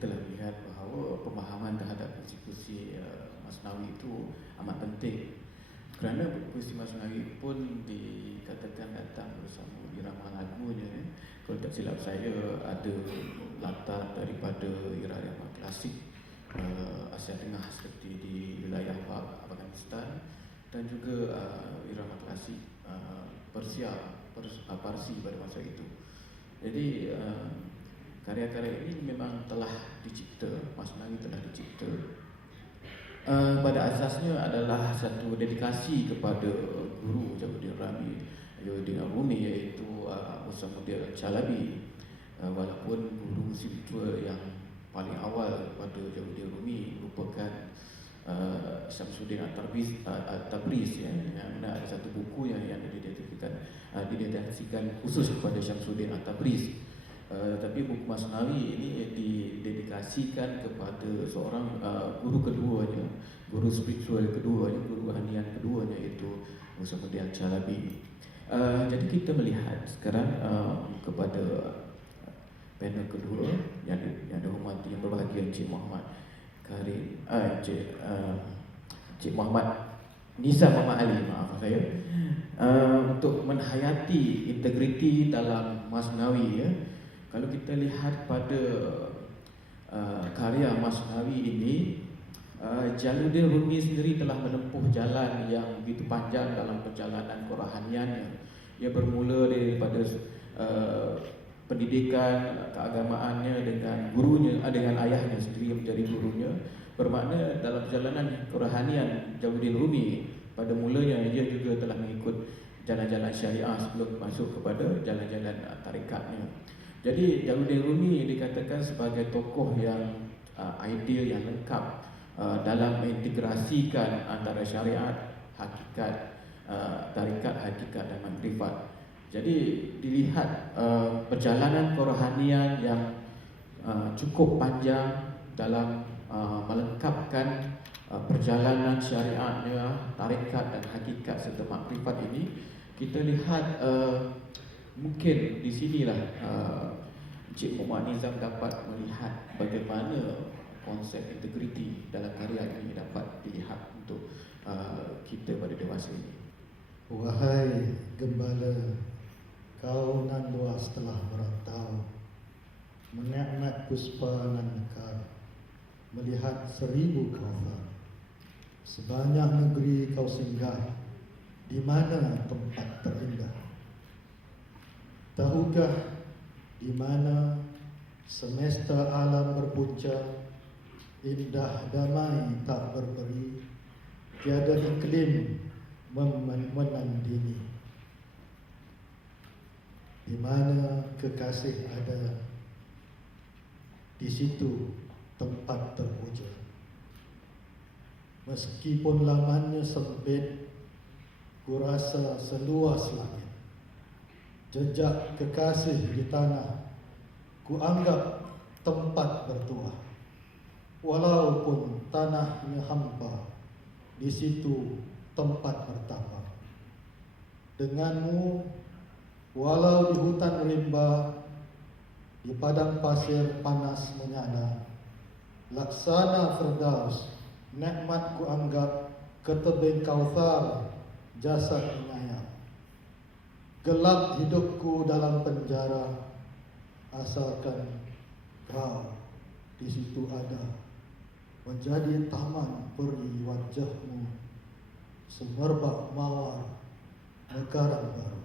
telah melihat bahawa pemahaman terhadap konstitusi Masnawi itu amat penting. Kerana puisi Masnawi pun dikatakan datang bersama irama lagunya. Kalau tak silap saya, ada latar daripada irama klasik Asia Tengah seperti di wilayah Afghanistan, dan juga irama klasik Parsi pada masa itu. Jadi karya-karya ini memang telah dicipta, Masnawi telah dicipta. Pada asasnya adalah satu dedikasi kepada guru Jalaluddin Rumi, iaitu Musamuddin Chalabi. Walaupun guru spiritual yang paling awal pada Jalaluddin Rumi merupakan Syamsuddin At-Tabriz, yang ada satu buku yang didedikasikan khusus kepada Syamsuddin At-Tabriz. Tapi buku Masnawi ini didedikasikan kepada seorang guru keduanya, guru spiritual keduanya, guru rohanian keduanya, iaitu Musamuddin Chalabi. Jadi kita melihat sekarang kepada panel kedua yang dihormati, yang berbahagia Encik Muhammad Karim, Encik Muhammad Nisa Muhammad Ali, maaf saya, untuk menghayati integriti dalam Masnawi, ya. Kalau kita lihat pada karya Masnawi ini, Jalaluddin Rumi sendiri telah menempuh jalan yang begitu panjang dalam perjalanan kerohaniannya. Ia bermula daripada pendidikan keagamaannya dengan gurunya, dengan ayahnya sendiri yang menjadi gurunya. Bermakna dalam perjalanan kerohanian Jalaluddin Rumi, pada mulanya ia juga telah mengikut jalan-jalan syariah sebelum masuk kepada jalan-jalan tarikatnya. Jadi Jalaluddin Rumi dikatakan sebagai tokoh yang ideal, yang lengkap dalam mengintegrasikan antara syariat, hakikat, tarikat, hakikat dan makrifat. Jadi dilihat perjalanan kerohanian yang cukup panjang dalam melengkapkan perjalanan syariatnya, tarikat dan hakikat serta makrifat ini. Kita lihat mungkin di sinilah Encik Muhammad Nizam dapat melihat bagaimana konsep integriti dalam karya ini dapat dilihat untuk kita pada dewasa ini. Wahai gembala, kau nan luas telah merantau, menikmat puspa nan mekar, melihat 1000 kauthar. Sebanyak negeri kau singgah, di mana tempat terindah? Tahukah di mana semesta alam berpunca, indah damai tak berberi, tiada iklim menandingi. Di mana kekasih ada, di situ tempat terpuja. Meskipun lamannya sempit, ku rasa seluas langit. Jejak kekasih di tanah, ku anggap tempat bertuah. Walaupun tanahnya hampa, di situ tempat bertapa. Denganmu, walau di hutan rimba, di padang pasir panas menyala, laksana Firdaus, nikmat ku anggap ke tebing Kautsar, jasad inayat. Gelap hidupku dalam penjara, asalkan kau di situ ada. Menjadi taman peri wajahmu, semerbak mawar negara baru.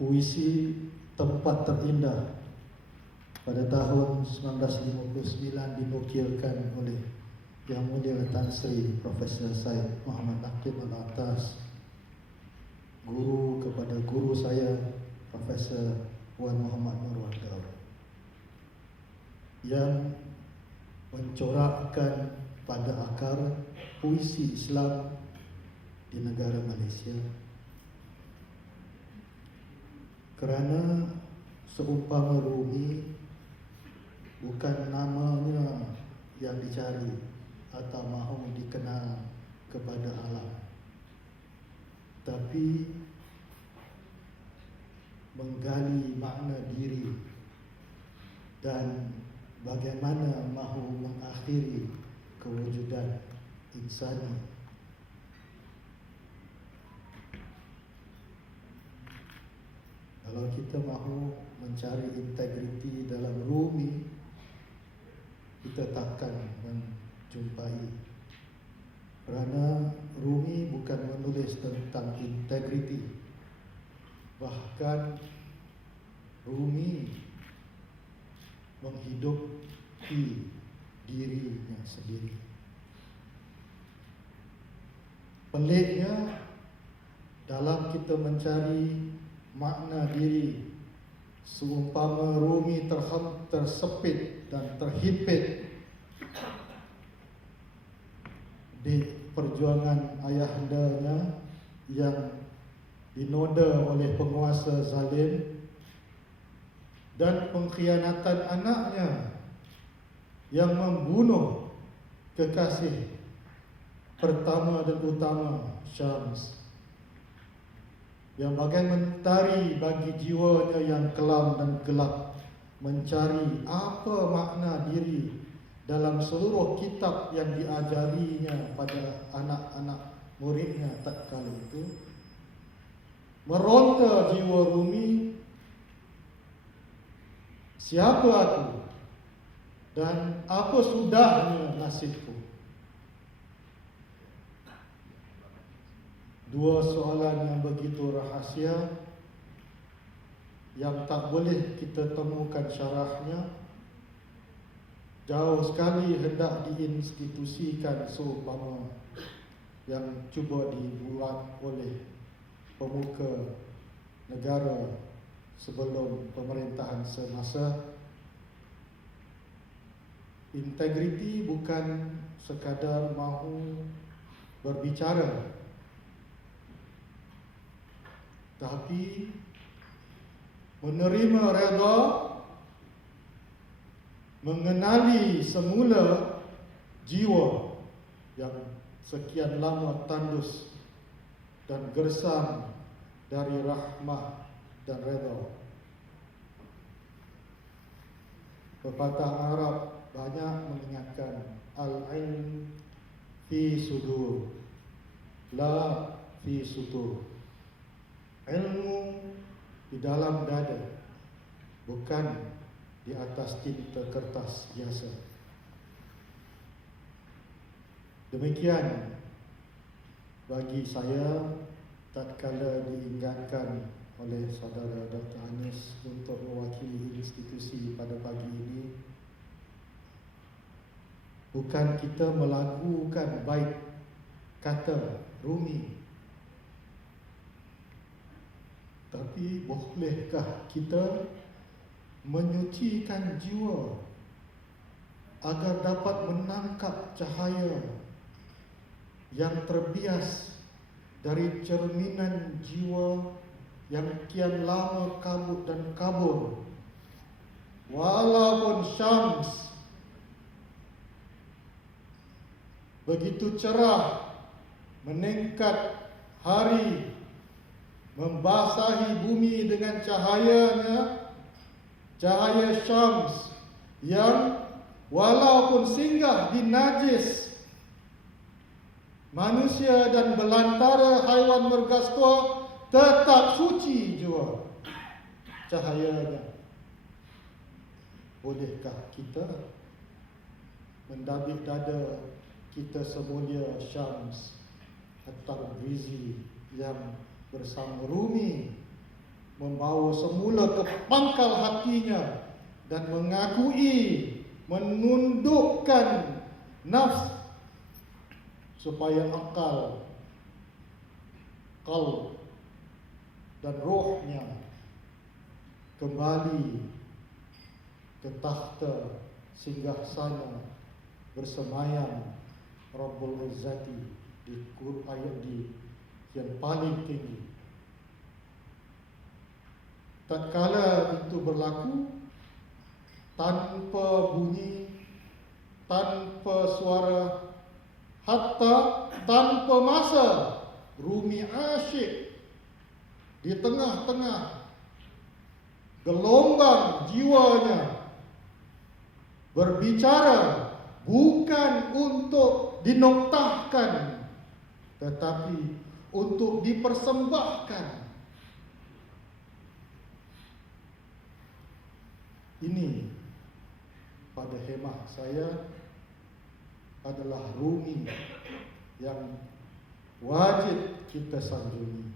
Puisi tempat terindah pada tahun 1959 dinukilkan oleh Yang Mulia Tan Sri Profesor Said Muhammad Naqib Al-Attas, guru kepada guru saya Profesor Wan Muhammad Nurwan Daud, yang mencorakkan pada akar puisi Islam di negara Malaysia. Kerana seumpama Rumi bukan namanya yang dicari atau mahu dikenal kepada alam, tapi menggali makna diri dan bagaimana mahu mengakhiri kewujudan insani. Kalau kita mahu mencari integriti dalam Rumi, kita takkan menjumpai. Kerana Rumi bukan menulis tentang integriti. Bahkan Rumi menghidupi dirinya sendiri. Peliknya, dalam kita mencari makna diri, seumpama Rumi tersepit dan terhimpit di perjuangan ayahandanya yang dinoda oleh penguasa zalim dan pengkhianatan anaknya yang membunuh kekasih pertama dan utama, Syams, yang bagai mentari bagi jiwanya yang kelam dan gelap, mencari apa makna diri dalam seluruh kitab yang diajarinya pada anak-anak muridnya tatkala itu. Meronta jiwa Rumi, siapa aku dan apa sudahnya nasibku? Dua soalan yang begitu rahasia yang tak boleh kita temukan syarahnya, jauh sekali hendak diinstitusikan seumpama yang cuba dibuat oleh pemuka negara sebelum pemerintahan semasa. Integriti bukan sekadar mahu berbicara, tapi menerima redha, mengenali semula jiwa yang sekian lama tandus dan gersang dari rahmah dan redha. Pepatah Arab banyak mengingatkan al-ilm fi sudur, la fi sutur. Ilmu di dalam dada, bukan di atas tinta kertas biasa. Demikian bagi saya tatkala diingatkan oleh saudara Dr. Anis untuk mewakili institusi pada pagi ini. Bukan kita melagukan baik kata Rumi, tapi bolehkah kita menyucikan jiwa agar dapat menangkap cahaya yang terbias dari cerminan jiwa yang kian lama kabut dan kabur. Walaupun Syams begitu cerah meningkat hari, membasahi bumi dengan cahayanya, cahaya Syams yang walaupun singgah di najis manusia dan belantara haiwan mergaskua, tetap suci jua cahayanya. Bolehkah kita mendabik dada kita semulia Syams At-Tabrizi yang bersama Rumi membawa semula ke pangkal hatinya dan mengakui, menundukkan nafs supaya akal, qalb dan rohnya kembali ke takhta singgasana bersemayam Rabbul Izzati di ayat di yang paling tinggi. Tatkala itu berlaku, tanpa bunyi, tanpa suara, hatta tanpa masa, Rumi asyik di tengah-tengah gelombang jiwanya berbicara bukan untuk dinoktahkan, tetapi untuk dipersembahkan. Ini pada hemah saya adalah Rumi yang wajib kita sanjungi.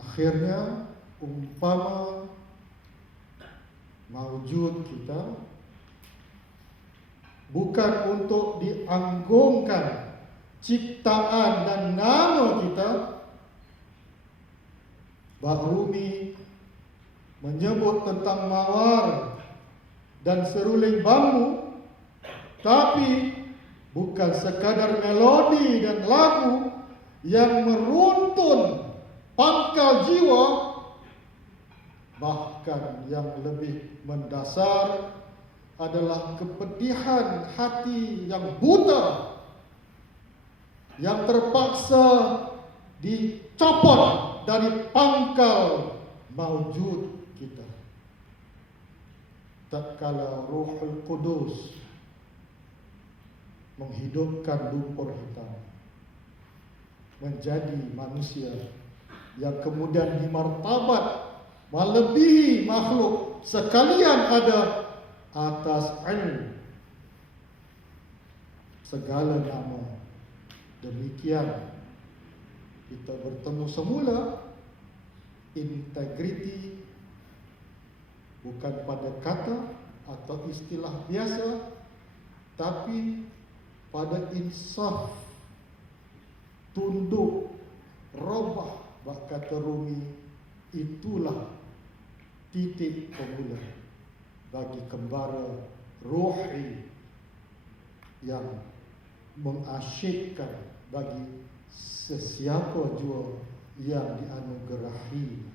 Akhirnya umpama maujud kita bukan untuk dianggungkan ciptaan dan nama kita. Bak Rumi menyebut tentang mawar dan seruling bambu, tapi bukan sekadar melodi dan lagu yang meruntun pangkal jiwa, bahkan yang lebih mendasar adalah kepedihan hati yang buta, yang terpaksa dicopot dari pangkal maujud kita. Tatkala Ruhul Qudus menghidupkan lumpur hitam menjadi manusia yang kemudian dimartabat melebihi makhluk sekalian ada atas ilmu segala nama. Demikian kita bertemu semula integriti bukan pada kata atau istilah biasa, tapi pada insaf, tunduk, robah. Bak kata Rumi, itulah titik pemula bagi kembara ruhi yang mengasyikkan bagi sesiapa jua yang dianugerahi